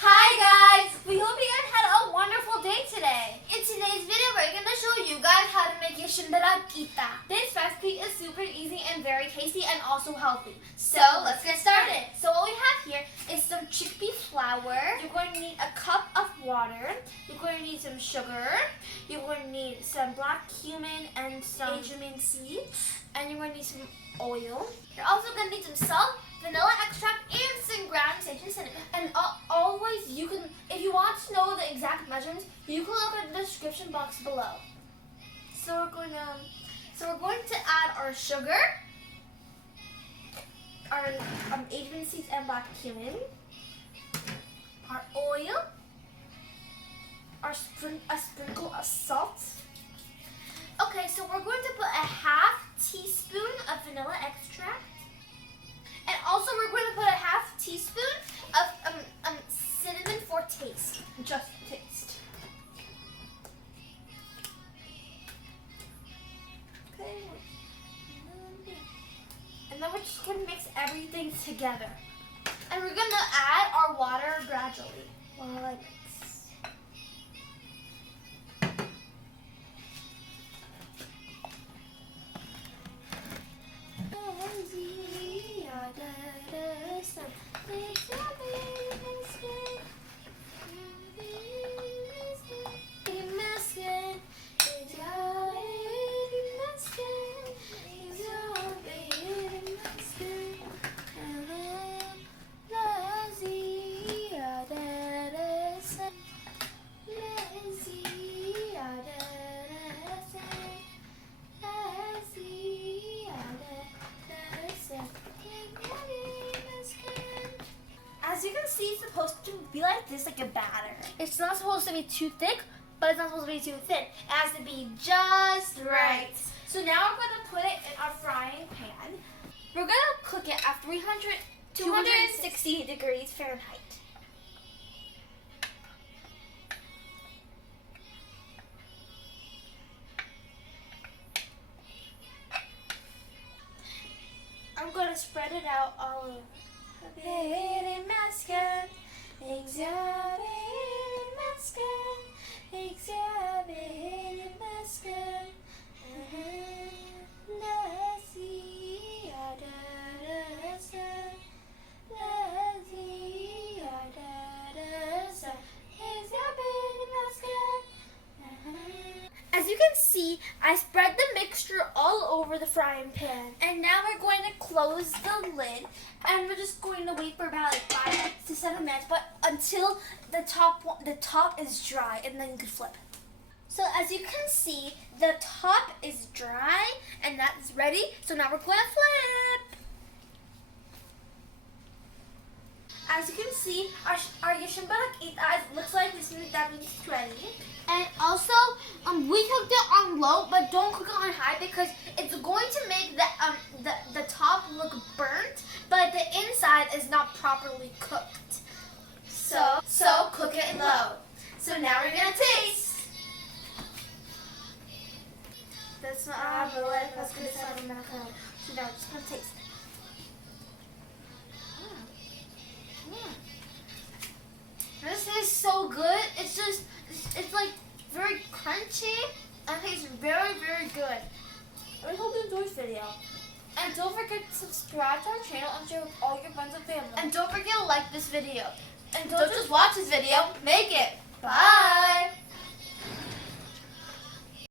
Hi guys! We hope you guys had a wonderful day today. In today's video, we're going to show you guys how to make Ye Shimbira Keta. This recipe is super easy and very tasty and also healthy. So let's get started. So what we have here is some chickpea flour. You're going to need a cup of water. You're going to need some sugar. You're going to need some black cumin and some Ajman seeds. And you're going to need some oil. You're also going to need some salt, vanilla extract, and some ground sage and cinnamon. And always, you can, if you want to know the exact measurements, you can look at the description box below. So we're going to add our sugar, our Ajman seeds and black cumin, our oil, a sprinkle of salt. Okay, so we're going to put a half teaspoon of vanilla extract. And also we're going to put a half teaspoon of cinnamon for taste. Just taste. Okay. And then we're just going to mix everything together. And we're going to add our water gradually while I mix. As you can see, it's supposed to be like this, like a batter. It's not supposed to be too thick, but it's not supposed to be too thin. It has to be just right. So now we're going to put it in our frying pan. We're going to cook it at 260 degrees Fahrenheit. I'm going to spread it out all over. As you can see, I spread the mixture all over the frying pan. And now we're going to close the lid. And we're just going to wait for about like 5 to 7 minutes, but until the top is dry, and then you can flip. So as you can see, the top is dry, and that is ready. So now we're going to flip. As you can see, our Ye Shimbira Keta looks like this means that means it's ready. And also, we cooked it on low, but don't cook it on high because it's going to make the top look burnt, but the inside is not properly cooked. So cook it low. So now we're gonna taste. That's not how I like. That's good. So now we're just gonna taste. This is so good. It's like very crunchy and tastes very, very good. I hope you enjoyed this video. And don't forget to subscribe to our channel and share with all your friends and family. And don't forget to like this video. And don't just watch this video, make it. Bye.